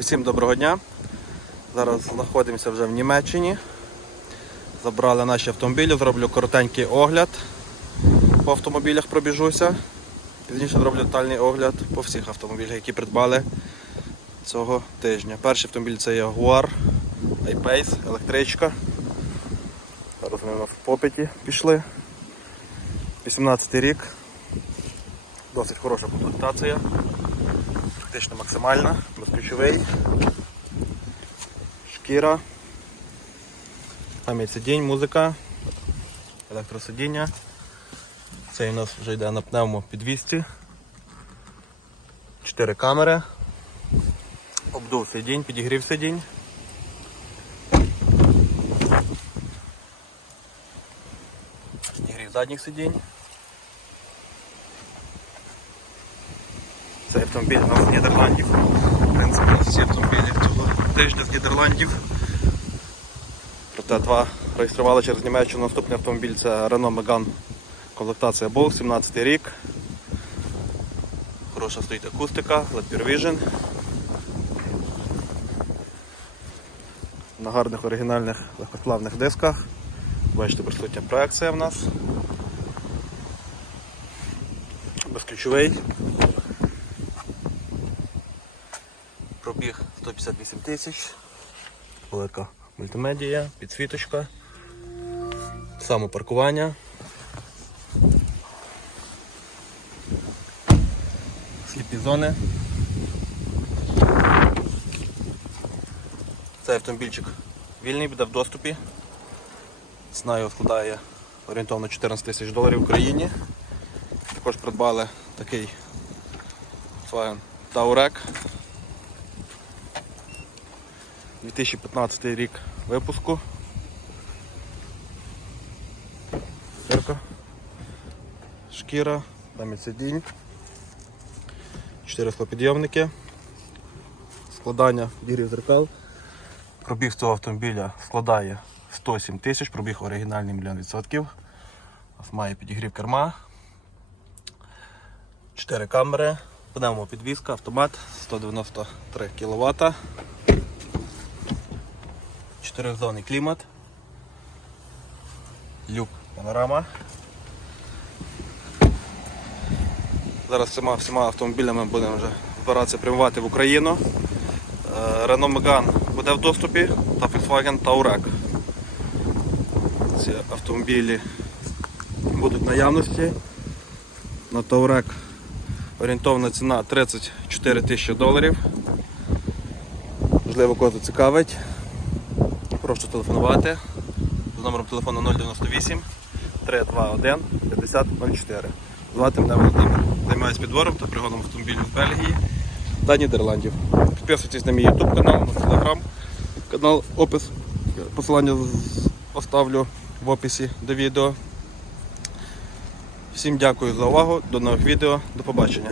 Усім доброго дня. Зараз знаходимося вже в Німеччині. Забрали наші автомобілі, зроблю коротенький огляд. По автомобілях пробіжуся. Пізніше зроблю детальний огляд по всіх автомобілях, які придбали цього тижня. Перший автомобіль це Jaguar I-Pace, електричка. Зараз нас в попиті пішли. 18 рік. Досить хороша комплектація. Практично максимальна, безключовий. Шкіра. Пам'ять сидінь, музика, електросидіння. Цей у нас вже йде на пневмо підвісці. 4 камери. Обдув сидінь, підігрів сидінь. Підігрів задніх сидінь. Цей автомобіль у нас з Нідерландів. В принципі, всі автомобілі цього тижня з Нідерландів. Проте два реєстрували через Німеччину. Наступний автомобіль це Renault Megane комплектація Ball, 17 рік. Хороша стоїть акустика, LED Pure Vision. На гарних оригінальних легкосплавних дисках. Бачите, присутня проекція в нас. Безключовий. Пробіг 158 тисяч. Велика мультимедія, підсвіточка. Самопаркування. Сліпі зони. Цей автомобільчик вільний, буде в доступі. Ціна його складає орієнтовно 14 тисяч доларів в Україні. Також придбали такий Volkswagen Touareg 2015 рік випуску. Зерка. Шкіра, пам'ять сидінь. 4 склопідйомники. Складання дірів зеркал. Пробіг цього автомобіля складає 107 тисяч, пробіг оригінальний мільйон відсотків. Має підігрів керма. 4 камери, пневмопідвізка, автомат 193 кВт. Чотиризонний клімат. Люк панорама. Зараз всіма, всіма автомобілями будемо вже збиратися прямувати в Україну. Renault Megane буде в доступі та Volkswagen Touareg. Ці автомобілі будуть наявності. На Touareg орієнтовна ціна 34 тисячі доларів. Можливо, кого зацікавить. Прошу телефонувати з номером телефону 098 321 5004. Звати мене Володимир. Займаюся підбором та пригоном автомобілів з Бельгії та Нідерландів. Підписуйтесь на мій YouTube канал, на Telegram канал, опис. Посилання поставлю в описі до відео. Всім дякую за увагу, до нових відео, до побачення.